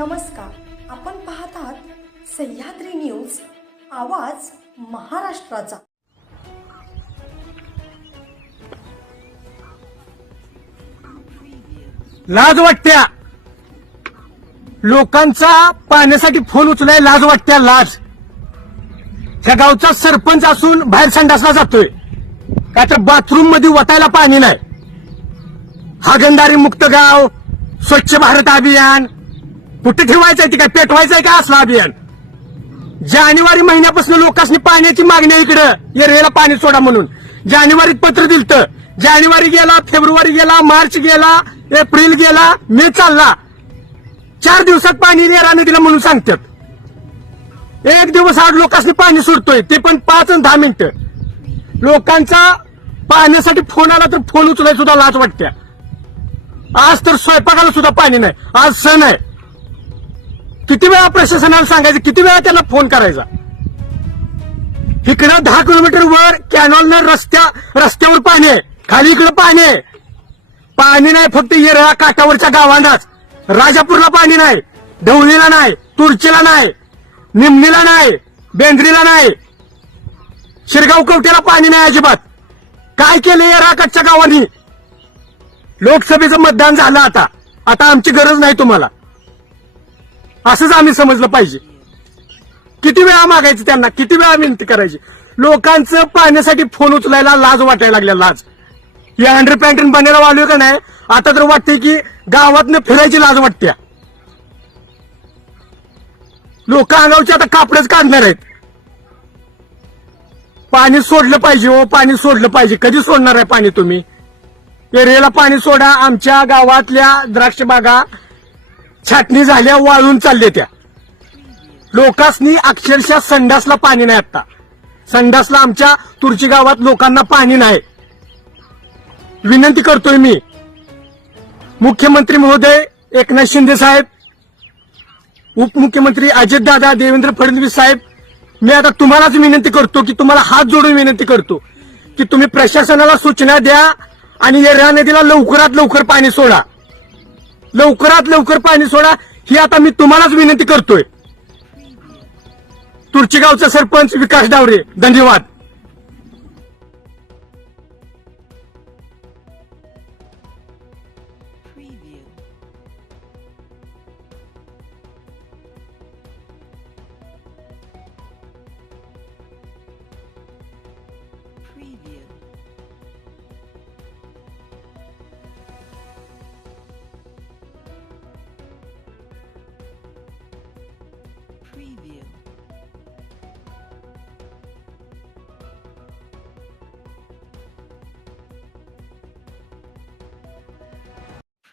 नमस्कार. आपण पाहत आहात सह्याद्री न्यूज आवाज महाराष्ट्राचा. लाज वाटत्या. लोकांचा पाण्यासाठी फोन उचलाय लाज वाटत्या लाज. ह्या गावचा सरपंच असून बाहेर संडासला जातोय. का तर बाथरूममध्ये वतायला पाणी नाही. हागंदारी मुक्त गाव स्वच्छ भारत अभियान कुठे ठेवायचंय ते काय? पेटवायचंय का? असला अभियान. जानेवारी महिन्यापासून लोकांनी पाण्याची मागणी आहे इकडं. एरवेला पाणी सोडा म्हणून. जानेवारीत पत्र दिलत. जानेवारी गेला फेब्रुवारी गेला मार्च गेला एप्रिल गेला मे चालला. चार दिवसात पाणी रेरा नदीला म्हणून सांगतात. एक दिवस आठ लोकांनी पाणी सोडतोय. ते पण पाच आणि दहा मिनिटं. लोकांचा पाण्यासाठी फोन आला तर फोन उचलाय सुद्धा लाज वाटत्या आज तर स्वयंपाकाला सुद्धा पाणी नाही. आज सण आहे. किती वेळा प्रशासनाला सांगायचं? किती वेळा त्याला फोन करायचा? इकडं दहा किलोमीटर वर कॅनॉलनं रस्त्या रस्त्यावर पाणी आहे. खाली इकडं पाणी आहे. पाणी नाही फक्त येरळा काठावरच्या गावांनाच. राजापूरला पाणी नाही. ढवळीला नाही. तुरचीला नाही. निमणीला नाही. बेंद्रीला नाही. शिरगाव कवटेला पाणी नाही अजिबात. काय केलं येराकडच्या गावांनी? लोकसभेचं मतदान झालं आता. आता आमची गरज नाही तुम्हाला. असंच आम्ही समजलं पाहिजे. किती वेळा मागायचं त्यांना किती वेळा विनंती करायची. लोकांचं पाण्यासाठी फोन उचलायला लाज वाटायला लागल्या लाज. या अंडर पॅन्टन बनायला वाढलोय का नाही आता तर वाटते की गावातनं फिरायची लाज वाटते. लोक अंगावची आता कापडच काढणार आहेत. पाणी सोडलं पाहिजे हो पाणी सोडलं पाहिजे. कधी सोडणार आहे पाणी तुम्ही? एरियाला पाणी सोडा आमच्या गावातल्या द्राक्ष बागा छाटणी झाल्या वाळून चालल्या त्या. लोकांनी अक्षरशः संडासला पाणी नाही आता संडासला आमच्या तुरची गावात लोकांना पाणी नाही. विनंती करतोय मी. मुख्यमंत्री महोदय एकनाथ शिंदे साहेब उपमुख्यमंत्री अजितदादा देवेंद्र फडणवीस साहेब मी आता तुम्हालाच विनंती करतो की तुम्हाला हात जोडून विनंती करतो की तुम्ही प्रशासनाला सूचना द्या आणि या नदीला लवकरात लवकर पाणी सोडा. लवकरात लवकर पाणी सोडा ही आता मी तुम्हालाच विनंती करतोय. तुरचीगावचा सरपंच विकास डावरे धन्यवाद.